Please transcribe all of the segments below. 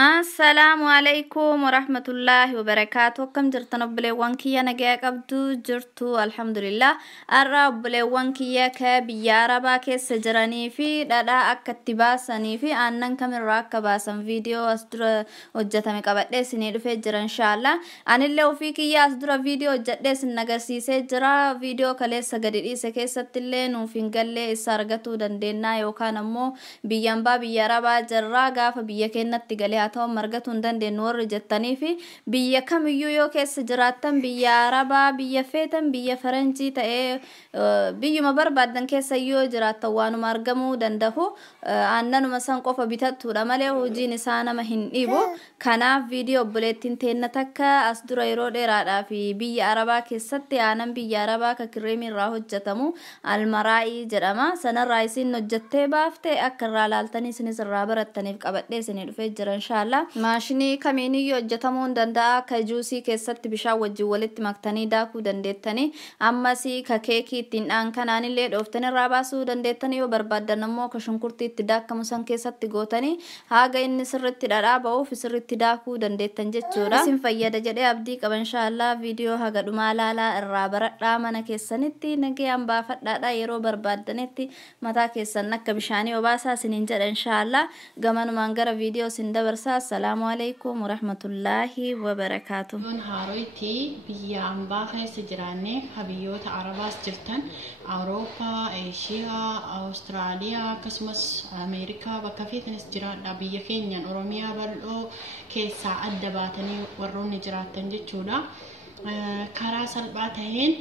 السلام عليكم ورحمة الله وبركاته. كم جرتنا بلوانكية نجاك أبدو جرتو الحمد لله. الرب بلوانكية كبيارة كيس سجراني في دادا أكتباسني في أنن كم راكباسن فيديو أصدر وجتها مكابد سنيد في جرا إن شاء الله. أنا اللي فيك يا أصدر فيديو جدس النجاسي سجرا فيديو كليس سجدي سكيس تلين وفينجلي سارجتو دندنا يوكان مو بيامبا بيارة جرا قاف بيكين نتجلي اتو مرغتون دندن ور جتني في بيا كم يو كيس جراتن بيا عربا بيا فيتن بيا فرنجي تاي بيا مبر بعدن كيس يو جرات وانو مرغمو دندهو انن مسن قف بيتت رمله وجي نسانا مهن ايبو كانا فيديو بوليتين تنتك اصدر يرو ديرادا في بيا عربا كيست انن بيا عربا ككريمي راهو جتمو المراي جرما سن رايسين نجته بافته اكرالالتني سن سرابرتني قبدي سن دفجر ان شاء الله ماشيني كميني يوجتمون دندا كجوسي كيست بشا وجي ولت مكتني داكو دندتني اما سي ككيكي تين ان كاناني لي دوفتني راباسو دندتني وبربادنمو كشنكرتي تداك مسن كيست غوتني هاغا ان سرت دارابو في سرت داكو دندتن جچورا سين فيدا جدي ابدي قب ان شاء الله فيديو هاغا دمالالا الرابردا من كيسنتي نغي ام بافدادا يرو بربادنتي متا كيسنك بشاني وباسا سننجر ان شاء الله غمن مانغرا فيديو سندبرسا. السلام عليكم ورحمة الله وبركاته. هارويتي بيا أمباخي سجراني حبيوت عرباس جرتن أوروبا إيشيا أستراليا كسمس أمريكا وكفيت نسجران بيا كينيا أوروميا بلو كيسا أدباتني وروني جراتن جتشودا karaa salphaa ta'een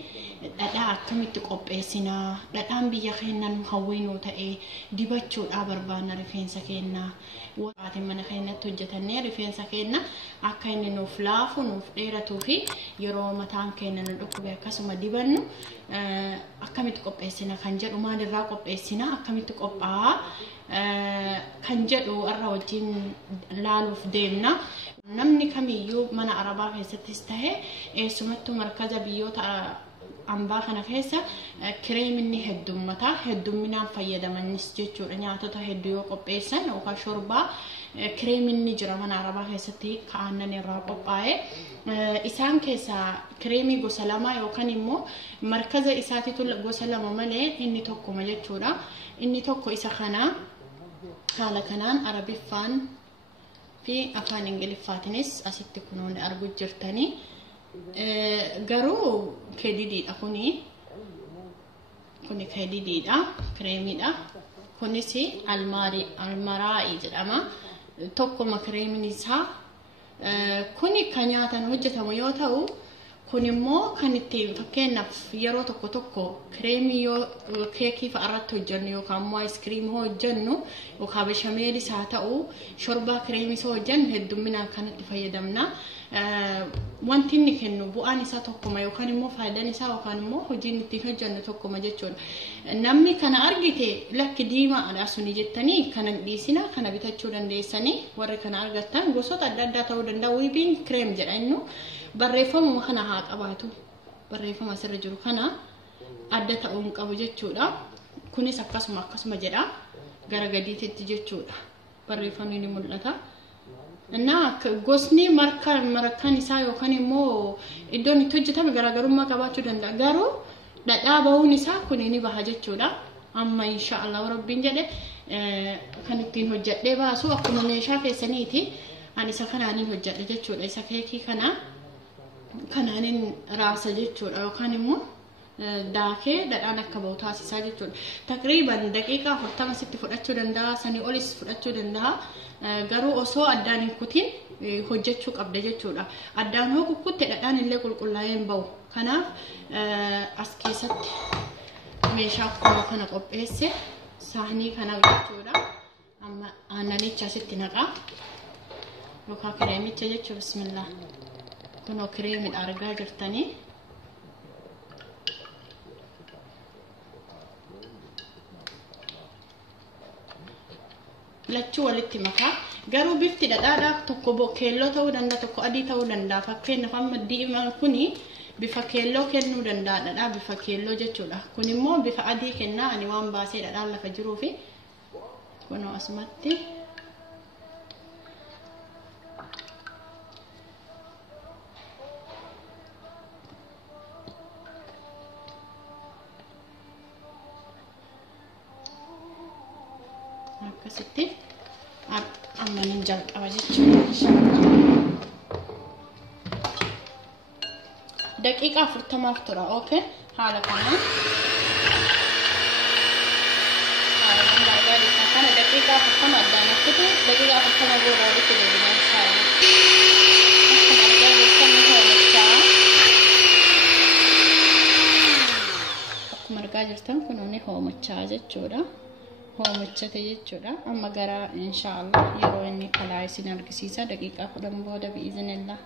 dhadhaa akkamitti qopheessinaa dhadhaan biyya keenyan hawwinuu ta'ee dibachuudhaa barbaanna rifeensa keenya waatiin mana keenyatti hojjetannee rifeensa keenya akka inni nuuf laafu nuuf dheeratuu fi yeroo mataan keenya nu dhukkube akkasuma dibannu akkamitti qopheessina kan jedhu maalirraa qopheessina akkamitti qophaa'a kan jedhu irra wajjin laaluuf deemna. namni kamiyyuu mana arabaa keessattis ta'e eessumattuu markaza biyyoota ambaa kana keessa kireeminni hedduminaan fayyadamanis jechuudha nyaatota hedduu yoo qopheessan yookaan shorbaa kireeminni jira mana arabaa keessatti aannan irraa qophaa'e isaan keessaa kireemii gosa lama yookaan immoo markaza isaatiitu gosa lama malee inni tokkuma jechuudha inni tokko isa kana haala kanaan arabiffaan في أفان إنجليزياتنس أسيت كنون أرجو جرتني جرو كديدي أكوني كوني كديدي دا كريمي دا كوني سي المراي جرما توكو ما كريمي نسا كوني كنياتا نوجة ميوتاو كوني مو كانت فكنا في يرو توكو كريمي يو كيكي فأردت جنو كم آيس كريم هو جنو وكابش ميلي ساعتها شوربة كريمي سو جن هدومنا كانت فيدمنا وانتني كنو بواني ساتوكو ما يوكان مو فايداني سا وكان مو هجين تيجي جنو توكو ما جتشون نمي كان أرجيتي لك ديما على أسوني جتني كان ديسنا كان بيتشون ديسني ورا كان أرجتان قصة أددا تاو دندا ويبين كريم جرانو بريفهم ما خنا هاك أباتو بريفهم أسر جرو خنا أددا تاو مكابو جتشودا كوني سكاسما جدا غرغدي تتجتشودا بريفهم ني مولتا na gosni markan isa yookaan immoo iddoon itti hojjetame garaagarummaa qabaachuu danda'a garuu dhadhaa bahuun isaa kun ni baha jechuudha amma inshallah rabbiin jedhe kan ittiin hojjedhee baasu akkuma meeshaa keessaniiti ani isa kanaanin hojjedhe jechuudha isa keekii kanaanin raasa jechuudha yookaan immoo daakee dhadhaan akka bahu taasisaa jechuudha takriban daqiiqaa 40 sitti fudhachuu danda'a sanii olis fudhachuu danda'a garuu osoo addaan hin kutin hojjechuu qabda jechuudha addaan hoo kukkutte dhadhaan illee qulqullaa'een bahu kanaaf as keessatti meeshaa kana qopheesse saanii kana jechuudha amma aannanicha asitti naqaa yookaan kireemicha jechuudha bismillah kunoo kireemii argaa jirtanii lachuu walitti makaa garuu bifti dhadhaadhaa tokko keelloo ta'uu danda'a tokko adii ta'uu danda'a fakkeenyaaf amma diimaan kuni bifa keelloo kennuu danda'a dhadhaa bifa keelloo jechuudha kun immoo bifa adii kennaa ani waan baasee dhadhaan lafa jiruufi kunoo asumatti akkasitti amma nin jalqaba jechuudha inshallah. Daqiiqa 40 tura. Okay, haala kana kana daqiiqa 40 addaan akkitu daqiiqa 40 booda walitti deebina inshallah. Akkuma argaa jirtan kunuuni hoomachaa jechuudha. Hoomachate jechuudha. Amma gara inshallah yeroo inni kalaa isin argisiisa daqiiqa 10 booda bi'iznillah.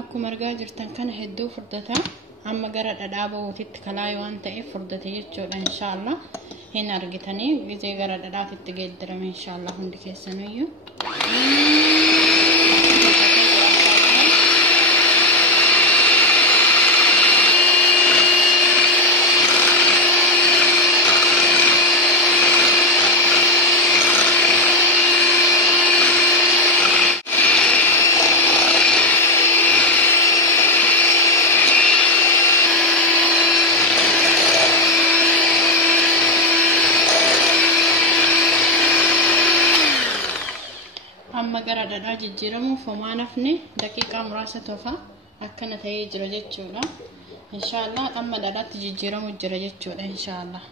Akkuma argaa jirtan kana hedduu furdata. Amma gara dhadhaa ba'uutitti kalaa waan ta'eef furdate jechuudha inshallah. Hin argitanii gizee gara dhadhaatitti geeddarame inshallah hundi keessaniyyuu. Amma gara dhadhaa jijjiiramuuf homaa nafne daqiiqaa muraasa tofa akkana ta'ee jira jechuudha. Inshallah amma dhadhaatti jijjiiramu jira jechuudha inshallah.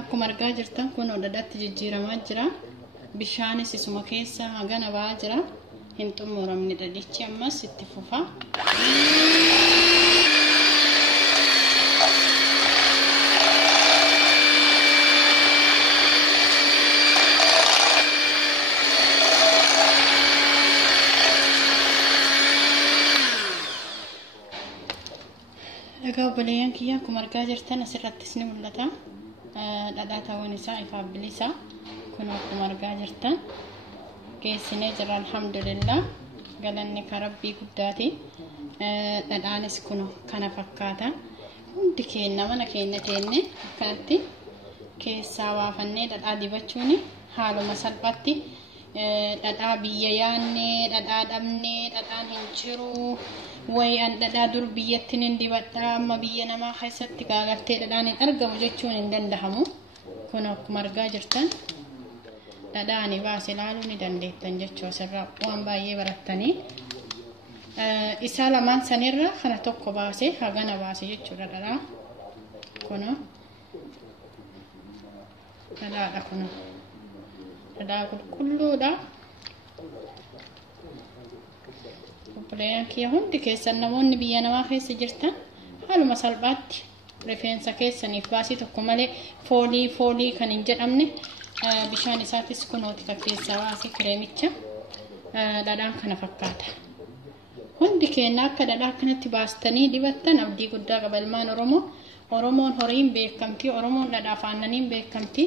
Akkuma argaa jirtan kun dhadhaatti jijjiiramaa jira. Bishaanis isuma keessa hagana ba'aa jira. Hin xumuramne dhadhichi ammas itti fufa. Egaa obboleeyyan kiyya akkuma argaa jirtan asirrattis ni mul'ata. Dhadhaa ta'uun isaa ifaaf bilisa. Kun akkuma argaa jirtan geessinee jira alhamdulillah. Galanni ka rabbii guddaati. Dhadhaanis kun kana fakkaata. Hundi keenya mana keenya teenne akkanatti keessaa waafannee dhadhaa dibachuun haaluma salphaatti dhadhaa biyya yaannee dhadhaa dhabnee dhadhaan hin jiru. Wayan dhadhaa dur biyyatti hin dibadhaa amma biyya namaa keessatti gaagartee dhadhaan hin argamu jechuun hin danda'amu. Kun akkuma argaa jirtan dhadhaani baase ilaaluu ni dandeettan jechuu asirraa waan baay'ee barattanii. Isaa lamaan sanirra kana tokko baase hagana baase jechuudha dhadhaa. Kun dhadhaadha kun dhadhaa qulqulluudha. Obboleeyyan kiyya hundi keessan namoonni biyya namaa keessa jirtan haaluma salphaatti rifeensa keessaniif baasii tokko malee foolii kan hin jedhamne bishaan isaatis kunooti ka keessaa baasee kireemicha dhadhaan kana fakkaata. Hundi keenya akka dhadhaa kanatti baastanii dibattan abdii guddaa qaba ilmaan Oromoo. Oromoon horiin beekamti, Oromoon dhadhaa aannaniin beekamti.